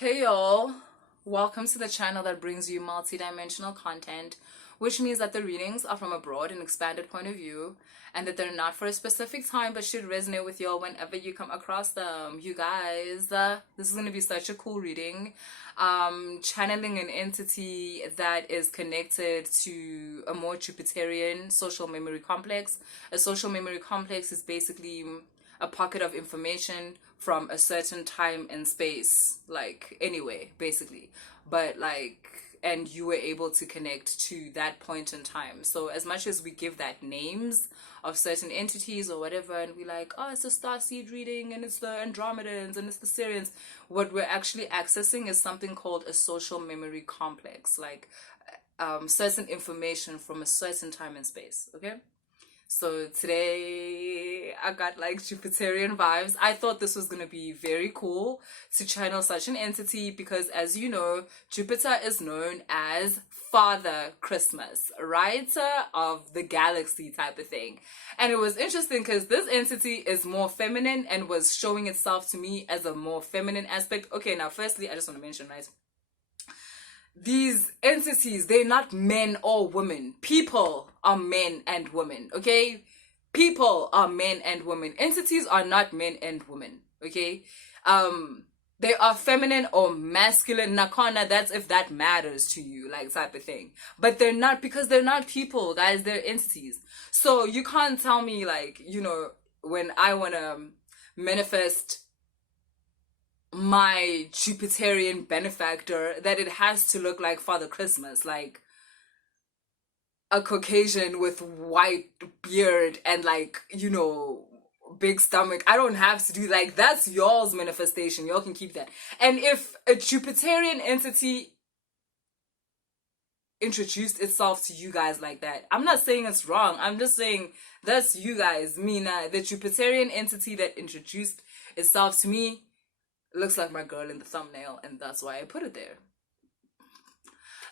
Hey y'all, welcome to the channel that brings you multi-dimensional content, which means that the readings are from a broad and expanded point of view and that they're not for a specific time but should resonate with y'all whenever you come across them. You guys, this is going to be such a cool reading. Channeling an entity that is connected to a more Jupiterian social memory complex. A social memory complex is basically a pocket of information from a certain time and space, like anyway, basically. But like, and you were able to connect to that point in time. So as much as we give that names of certain entities or whatever, and we like, oh, it's a starseed reading and it's the Andromedans and it's the Syrians, what we're actually accessing is something called a social memory complex, like certain information from a certain time and space. Okay. So today I got like Jupiterian vibes. I thought this was going to be very cool to channel such an entity because, as you know, Jupiter is known as Father Christmas, right? Of the galaxy type of thing. And it was interesting because this entity is more feminine and was showing itself to me as a more feminine aspect. Okay, now firstly, I just want to mention, right? These entities, they're not men or women. People are men and women, okay? People are men and women. Entities are not men and women, okay? They are feminine or masculine. Nakona, that's if that matters to you, like type of thing. But they're not, because they're not people, guys. They're entities. So you can't tell me, like, you know, when I want to manifest my Jupiterian benefactor, that it has to look like Father Christmas, like a Caucasian with white beard and like, you know, big stomach. I don't have to do like, that's y'all's manifestation. Y'all can keep that. And if a Jupiterian entity introduced itself to you guys like that, I'm not saying it's wrong. I'm just saying that's you guys. Mina, the Jupiterian entity that introduced itself to me looks like my girl in the thumbnail, and that's why I put it there.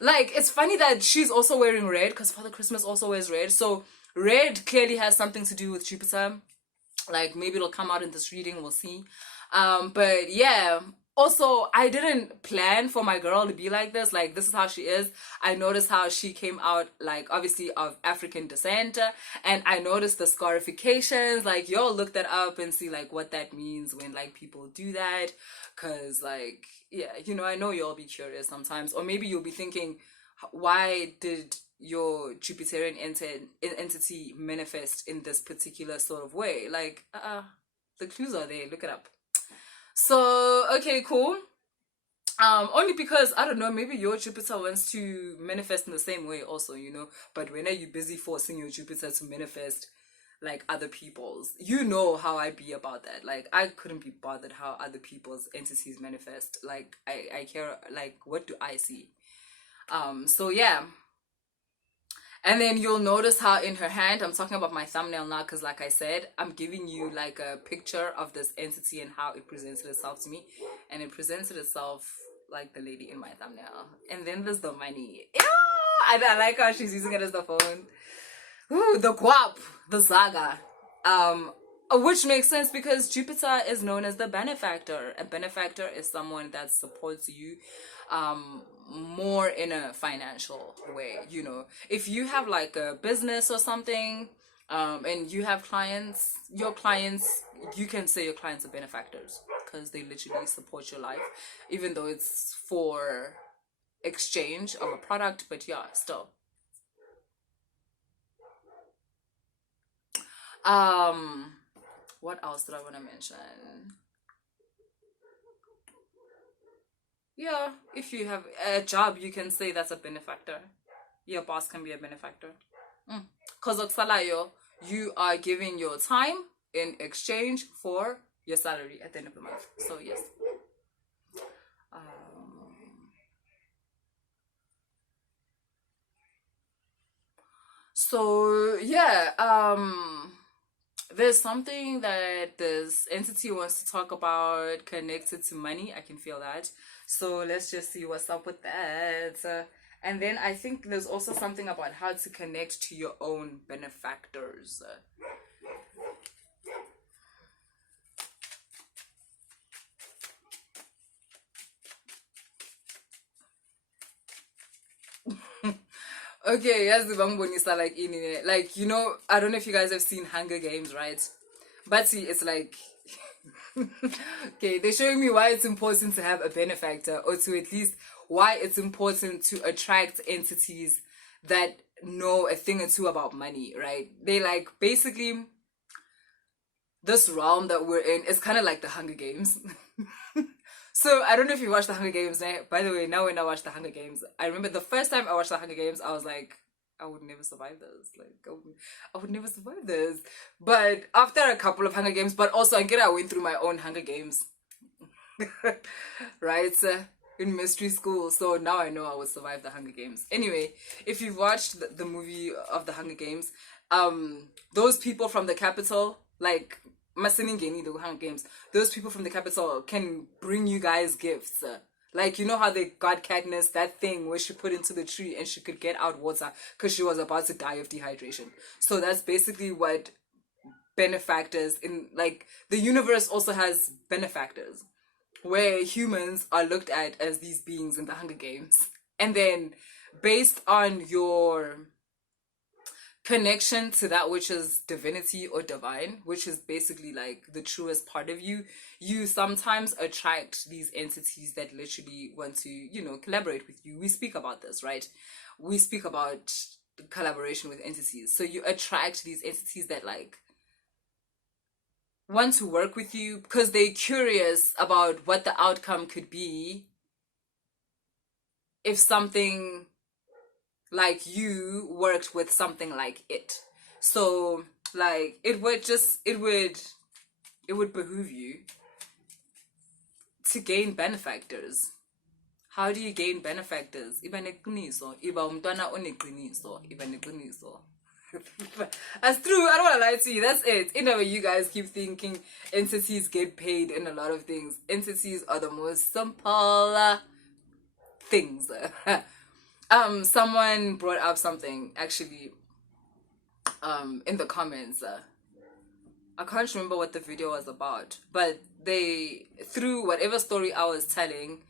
Like, it's funny that she's also wearing red because Father Christmas also wears red, so red clearly has something to do with Jupiter. Like, maybe it'll come out in this reading, we'll see. But yeah, also, I didn't plan for my girl to be like this. Like, this is how she is. I noticed how she came out, like, obviously of African descent. And I noticed the scarifications. Like, y'all look that up and see, like, what that means when, like, people do that. Because, like, yeah, you know, I know y'all be curious sometimes. Or maybe you'll be thinking, why did your Jupiterian entity manifest in this particular sort of way? Like, the clues are there. Look it up. So, okay, cool. Only because, I don't know, maybe your Jupiter wants to manifest in the same way also, you know, but when are you busy forcing your Jupiter to manifest like other people's? You know how I be about that. Like, I couldn't be bothered how other people's entities manifest. Like, I care, like, what do I see? So yeah. And then you'll notice how in her hand, I'm talking about my thumbnail now because like I said, I'm giving you like a picture of this entity and how it presented itself to me. And it presented itself like the lady in my thumbnail. And then there's the money. Yeah, I like how she's using it as the phone. Ooh, the guap, the saga. Which makes sense because Jupiter is known as the benefactor. A benefactor is someone that supports you more in a financial way. You know, if you have like a business or something, and you have clients, your clients, you can say your clients are benefactors because they literally support your life, even though it's for exchange of a product. But yeah, still. What else did I want to mention? Yeah, if you have a job, you can say that's a benefactor. Your boss can be a benefactor. Because Oksalayo, you are giving your time in exchange for your salary at the end of the month. So yes. So yeah, there's something that this entity wants to talk about connected to money. I can feel that. So let's just see what's up with that. And then I think there's also something about how to connect to your own benefactors. Okay, yes, the Bongbonista like in it. Like, you know, I don't know if you guys have seen Hunger Games, right? But see, it's like okay, they're showing me why it's important to have a benefactor, or to at least why it's important to attract entities that know a thing or two about money, right? They like basically this realm that we're in is kind of like the Hunger Games. So I don't know if you watched the Hunger Games. By the way, now when I watch the Hunger Games, I remember the first time I watched the Hunger Games, I was like, I would never survive this. Like, I would never survive this. But after a couple of Hunger Games, but also I went through my own Hunger Games, right? In mystery school. So now I know I would survive the Hunger Games. Anyway, if you've watched the movie of the Hunger Games, those people from the capital, like Masiningeni, the Hunger Games, those people from the capital can bring you guys gifts. Like, you know how they got Katniss that thing where she put into the tree and she could get out water because she was about to die of dehydration. So that's basically what benefactors in, like, the universe also has benefactors where humans are looked at as these beings in the Hunger Games. And then based on your connection to that which is divinity or divine, which is basically like the truest part of you, you sometimes attract these entities that literally want to, you know, collaborate with you. We speak about this, right? We speak about collaboration with entities. So you attract these entities that like want to work with you because they're curious about what the outcome could be if something like you worked with something like it. So like it would behoove you to gain benefactors. How do you gain benefactors? Iba neqiniso, iba umntwana oneqiniso, iba neqiniso. That's true. I don't want to lie to you. That's it. You know, you guys keep thinking entities get paid in a lot of things. Entities are the most simple things. Someone brought up something actually in the comments. I can't remember what the video was about, but they, through whatever story I was telling,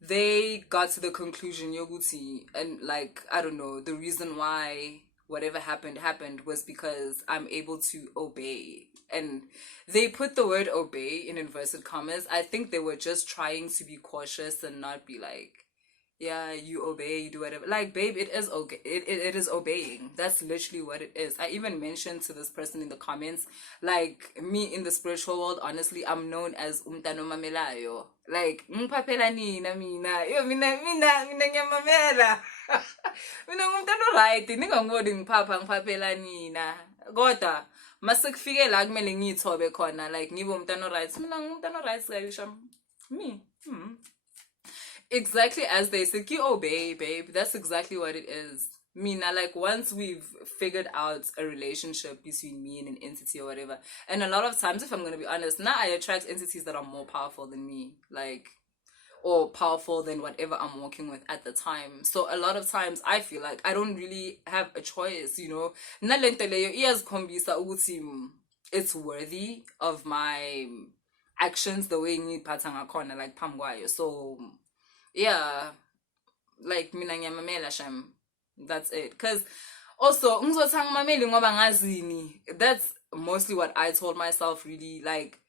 they got to the conclusion yoguti, and like, I don't know, the reason why whatever happened was because I'm able to obey. And they put the word obey in inverted commas. I think they were just trying to be cautious and not be like, yeah, you obey, you do whatever. Like, babe, it is okay. It is obeying. That's literally what it is. I even mentioned to this person in the comments, like, me in the spiritual world, honestly, I'm known as umtano mamelayo. Like, ngiphaphela nina mina. Yo, mina ngiyamamela. Mina ngumntana right. Ningangiboni ngiphaphela nina. Kodwa, masekufike la kumele ngiyithobe khona, like, ngibe umntana right. Mina ngumntana right, siyayisho. Me. Exactly as they said, you obey, babe. That's exactly what it is. Mina, like, once we've figured out a relationship between me and an entity or whatever, and a lot of times, if I'm going to be honest, now I attract entities that are more powerful than me, like, or powerful than whatever I'm working with at the time. So a lot of times I feel like I don't really have a choice, you know. It's worthy of my actions the way like pamgwayo. So yeah, like mina ngiyamamela sham. That's it. Because also ngizothanga mameli ngoba ngazini. That's mostly what I told myself, really. Like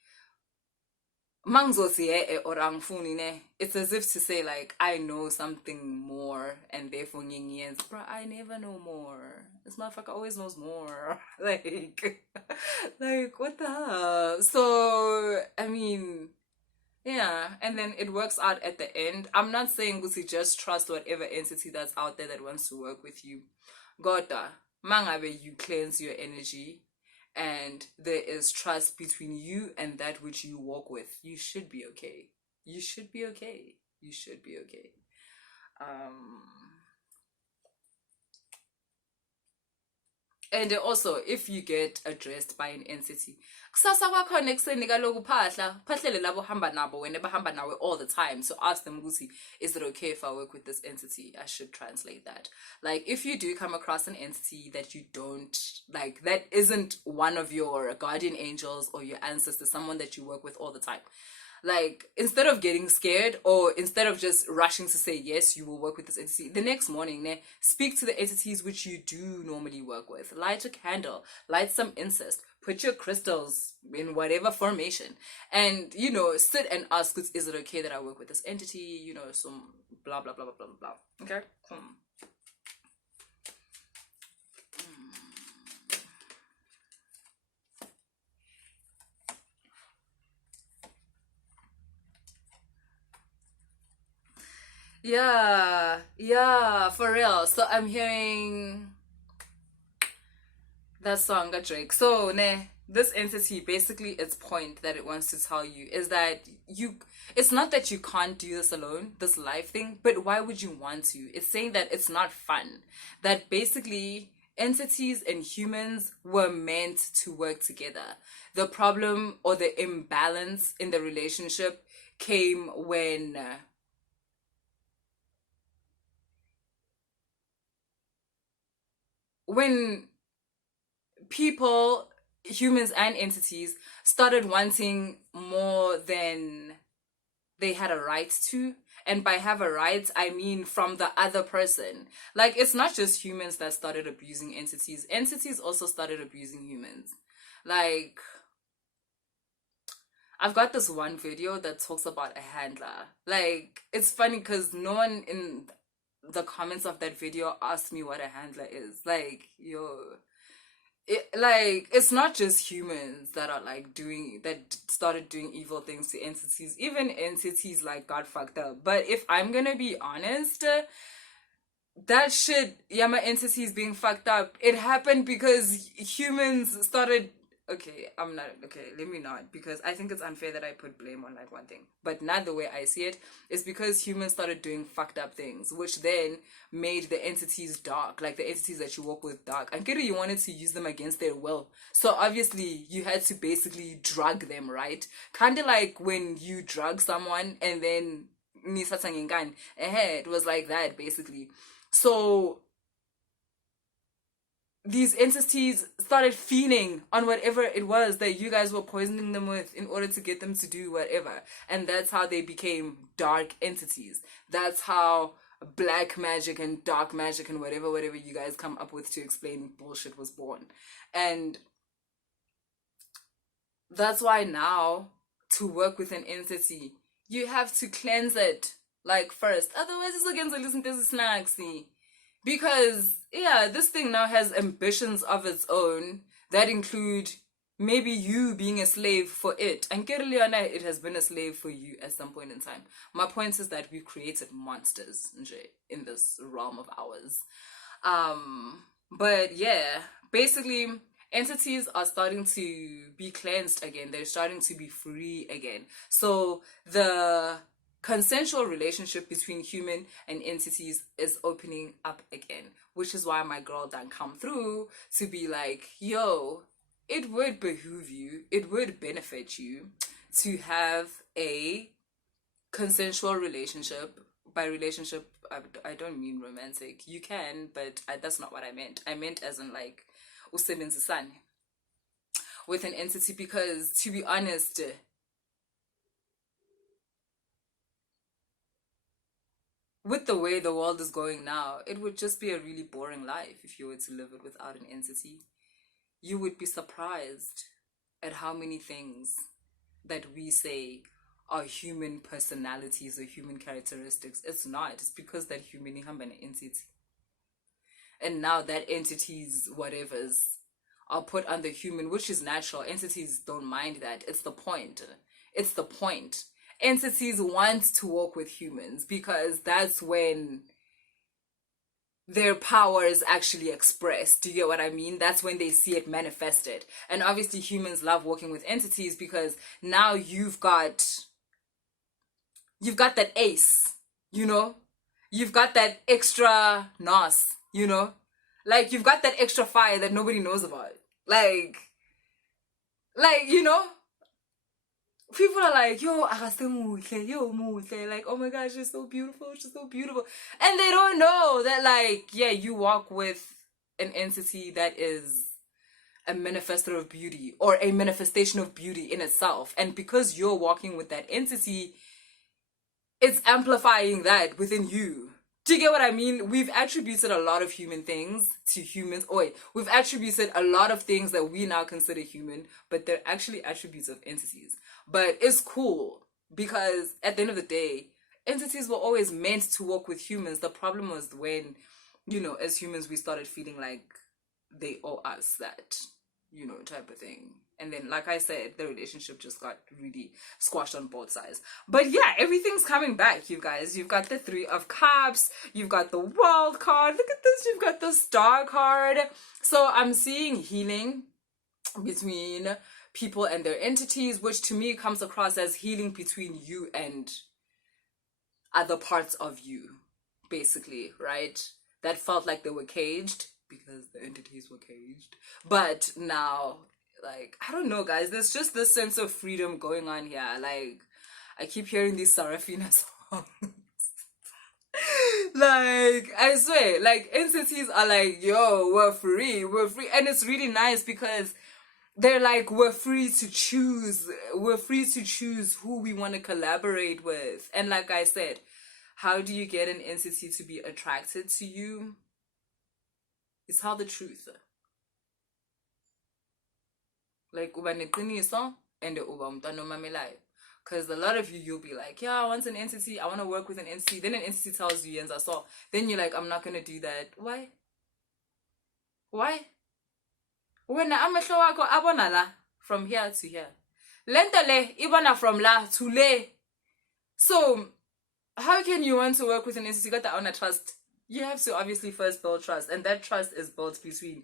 mangzothi or angfuni ne. It's as if to say like I know something more and therefore ngiyenza. Bro, I never know more. This motherfucker always knows more. like what the hell? So I mean, yeah, and then it works out at the end. I'm not saying Gusi just trust whatever entity that's out there that wants to work with you. Goda, mangabe you cleanse your energy and there is trust between you and that which you walk with. You should be okay. You should be okay. You should be okay. And also, if you get addressed by an entity, kusasa kwakhona ekuseni kaloku phahlele labo hamba nabo wena bahamba nawe all the time. So ask them, Gusi, is it okay if I work with this entity? I should translate that. Like, if you do come across an entity that you don't like, that isn't one of your guardian angels or your ancestors, someone that you work with all the time, Like, instead of getting scared or instead of just rushing to say, yes, you will work with this entity, the next morning, speak to the entities which you do normally work with. Light a candle, light some incense, put your crystals in whatever formation, and, sit and ask, is it okay that I work with this entity? Some blah, blah, blah, blah, blah, blah. Okay? Yeah, for real. So I'm hearing that song, a Drake. So, this entity, basically, its point that it wants to tell you is that it's not that you can't do this alone, this life thing, but why would you want to? It's saying that it's not fun. That basically, entities and humans were meant to work together. The problem or the imbalance in the relationship came when people, humans and entities, started wanting more than they had a right to. And by have a right, I mean from the other person. Like, it's not just humans that started abusing entities. Entities also started abusing humans. Like, I've got this one video that talks about a handler. Like, it's funny because no one in the comments of that video asked me what a handler is. Like, it's not just humans that are that started doing evil things to entities. Even entities got fucked up. But if I'm gonna be honest, that shit, my entities being fucked up, it happened because humans started. Okay, I'm not okay. Let me not, because I think it's unfair that I put blame on one thing. But not the way I see it. It's because humans started doing fucked up things, which then made the entities dark, like the entities that you work with dark. And you wanted to use them against their will. So obviously you had to basically drug them, right? Kind of like when you drug someone and then it was like that basically. So these entities started feeding on whatever it was that you guys were poisoning them with in order to get them to do whatever. And that's how they became dark entities. That's how black magic and dark magic and whatever you guys come up with to explain bullshit was born. And that's why now, to work with an entity, you have to cleanse it first. Otherwise, it's against the listen to snacks. Because, this thing now has ambitions of its own that include maybe you being a slave for it. And it has been a slave for you at some point in time. My point is that we created monsters in this realm of ours. But basically, entities are starting to be cleansed again. They're starting to be free again. So the consensual relationship between human and entities is opening up again, which is why my girl done come through to be like, yo, it would behoove you, it would benefit you to have a consensual relationship. By relationship, I don't mean romantic. You can, but that's not what I meant. I meant as in Nzunza with an entity, because to be honest, with the way the world is going now, it would just be a really boring life if you were to live it without an entity. You would be surprised at how many things that we say are human personalities or human characteristics. It's not. It's because that human have an entity. And now that entities, whatevers, are put under human, which is natural. Entities don't mind that. It's the point. It's the point. Entities want to work with humans because that's when their power is actually expressed. Do you get what I mean? That's when they see it manifested. And obviously humans love working with entities because now you've got that ace, You've got that extra nos, You've got that extra fire that nobody knows about. People are like, yo, yo, like, oh my gosh, she's so beautiful, and they don't know that, you walk with an entity that is a manifestor of beauty or a manifestation of beauty in itself. And because you're walking with that entity, it's amplifying that within you. Do you get what I mean? We've attributed a lot of human things to humans. Oh wait, we've attributed a lot of things that we now consider human, but they're actually attributes of entities. But it's cool because at the end of the day, entities were always meant to work with humans. The problem was when, as humans, we started feeling like they owe us that, type of thing. And then, like I said, the relationship just got really squashed on both sides. But yeah, everything's coming back, you guys. You've got the 3 of Cups. You've got the World card. Look at this. You've got the Star card. So I'm seeing healing between people and their entities, which to me comes across as healing between you and other parts of you, basically, right? That felt like they were caged because the entities were caged. But now, like, I don't know, guys, there's just this sense of freedom going on here. Like, I keep hearing these Sarafina songs. Like, I swear, like, entities are like, yo, we're free. And it's really nice because they're like, we're free to choose who we want to collaborate with. And like I said, how do you get an entity to be attracted to you? It's how the truth. Like, uba neqiniso and uba umntwana omamelayo. Because a lot of you'll be like, yeah, I want an entity, I want to work with an entity. Then an entity tells you, yenza so. Then you're like, I'm not going to do that. Why? When amehlo wakho abona la from here to here. Lento le ibona from la to le. So, how can you want to work with an entity that got the trust? You have to obviously first build trust, and that trust is built between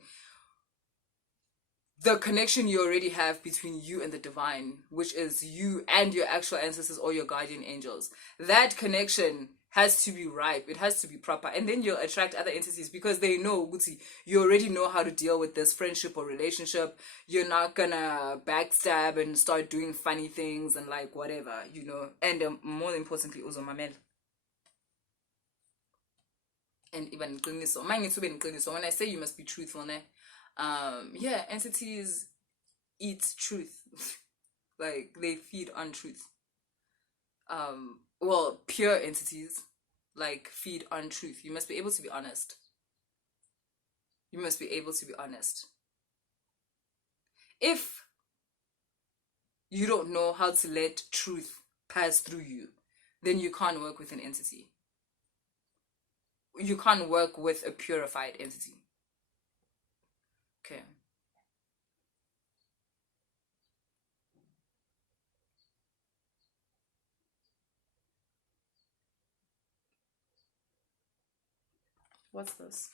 the connection you already have between you and the divine, which is you and your actual ancestors or your guardian angels. That connection has to be ripe. It has to be proper. And then you'll attract other entities because they know, Guti, you already know how to deal with this friendship or relationship. You're not gonna backstab and start doing funny things and like whatever, And more importantly, also mamel. And even so when I say you must be truthful, entities eat truth. Like, they feed on truth. Pure entities, like, feed on truth. You must be able to be honest. If you don't know how to let truth pass through you, then you can't work with an entity. You can't work with a purified entity. Okay. What's this?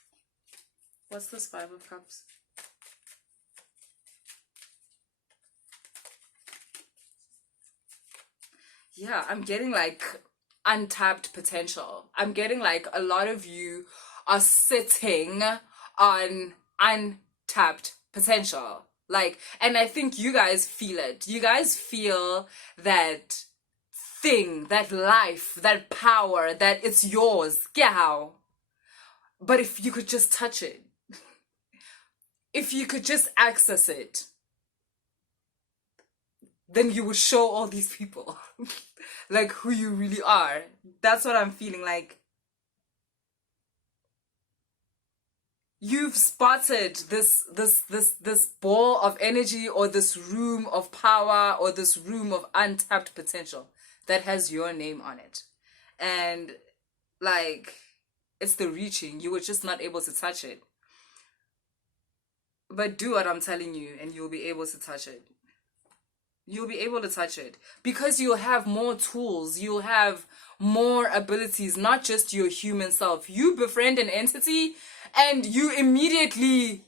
What's this 5 of Cups? Yeah, I'm getting like untapped potential. I'm getting like a lot of you are sitting on untapped potential. Like, and I think you guys feel it. You guys feel that thing, that life, that power, that it's yours. Yeah, how? But if you could just touch it, if you could just access it, then you would show all these people like who you really are. That's what I'm feeling like. You've spotted this ball of energy or this room of power or this room of untapped potential that has your name on it. And like, it's the reaching. You were just not able to touch it. But do what I'm telling you and you'll be able to touch it. You'll be able to touch it because you'll have more tools. You'll have more abilities, not just your human self. You befriend an entity and you immediately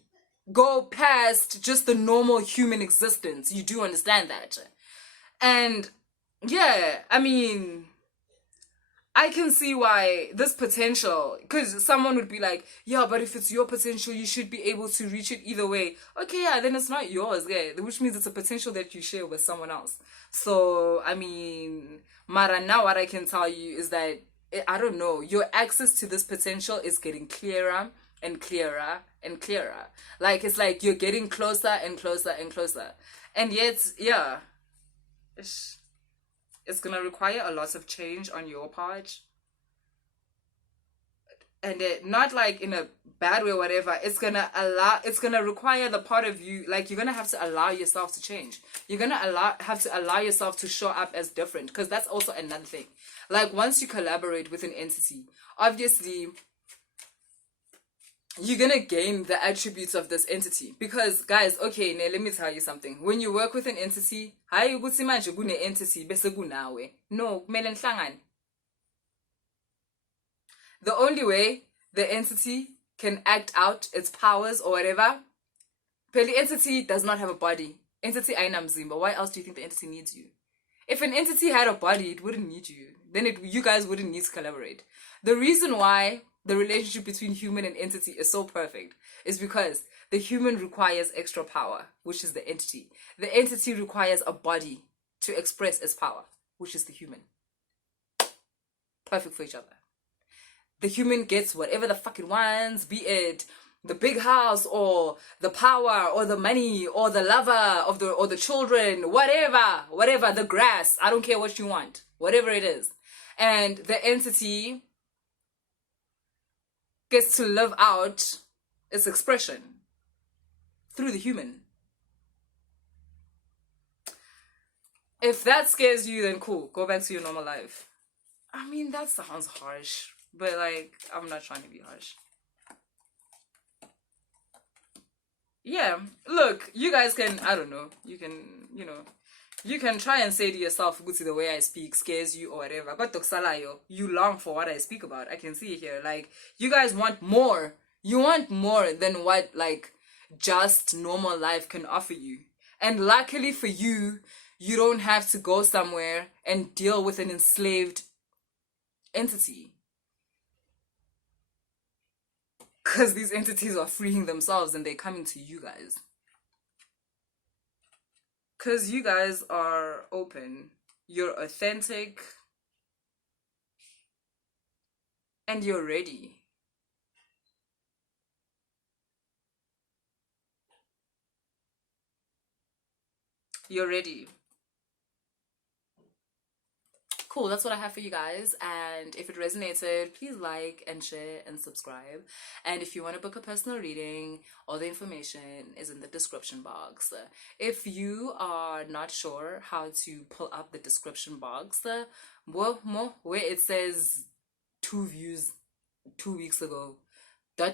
go past just the normal human existence. You do understand that. And yeah, I mean, I can see why this potential, because someone would be like, yeah, but if it's your potential, you should be able to reach it either way. Okay, yeah, then it's not yours, yeah, which means it's a potential that you share with someone else. So, I mean, Mara, now what I can tell you is that, I don't know, your access to this potential is getting clearer and clearer and clearer. Like, it's like you're getting closer and closer and closer. And yet, yeah, it's gonna require a lot of change on your part. And not like in a bad way or whatever. It's gonna require the part of you, like, you're gonna have to allow yourself to change. You're gonna have to allow yourself to show up as different, because that's also another thing. Like, once you collaborate with an entity, obviously you're gonna gain the attributes of this entity. Because, guys, okay, now let me tell you something. When you work with an entity, hayi ukuthi manje kune entity bese kunawe. No, kumele nihlangane. The only way the entity can act out its powers or whatever, the entity does not have a body. Entity aina mzimba. Why else do you think the entity needs you? If an entity had a body, it wouldn't need you. Then you guys wouldn't need to collaborate. The reason why the relationship between human and entity is so perfect is because the human requires extra power, which is the entity. The entity requires a body to express its power, which is the human. Perfect for each other. The human gets whatever the fuck it wants, be it the big house or the power or the money or the lover or the children, whatever, the grass. I don't care what you want, whatever it is. And the entity gets to live out its expression through the human. If that scares you, then cool, go back to your normal life. I mean, that sounds harsh. But, like, I'm not trying to be harsh. Yeah, look, you guys can, I don't know, you can try and say to yourself, Guti, the way I speak scares you or whatever. But Toksalayo, you long for what I speak about. I can see it here. Like, you guys want more. You want more than what, like, just normal life can offer you. And luckily for you, you don't have to go somewhere and deal with an enslaved entity. Because these entities are freeing themselves and they're coming to you guys. Because you guys are open. You're authentic. And you're ready. You're ready. Cool, that's what I have for you guys. And if it resonated, please like and share and subscribe. And if you want to book a personal reading, all the information is in the description box. If you are not sure how to pull up the description box, where it says 2 views 2 weeks ago, ... then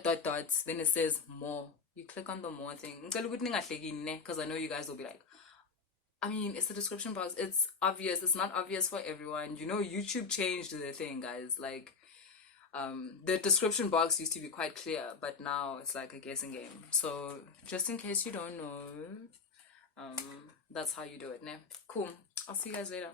it says more. You click on the more thing. Because I know you guys will be like, I mean, it's the description box. It's obvious. It's not obvious for everyone. You know, YouTube changed the thing, guys. Like, the description box used to be quite clear, but now it's like a guessing game. So, just in case you don't know, that's how you do it, ne? Cool. I'll see you guys later.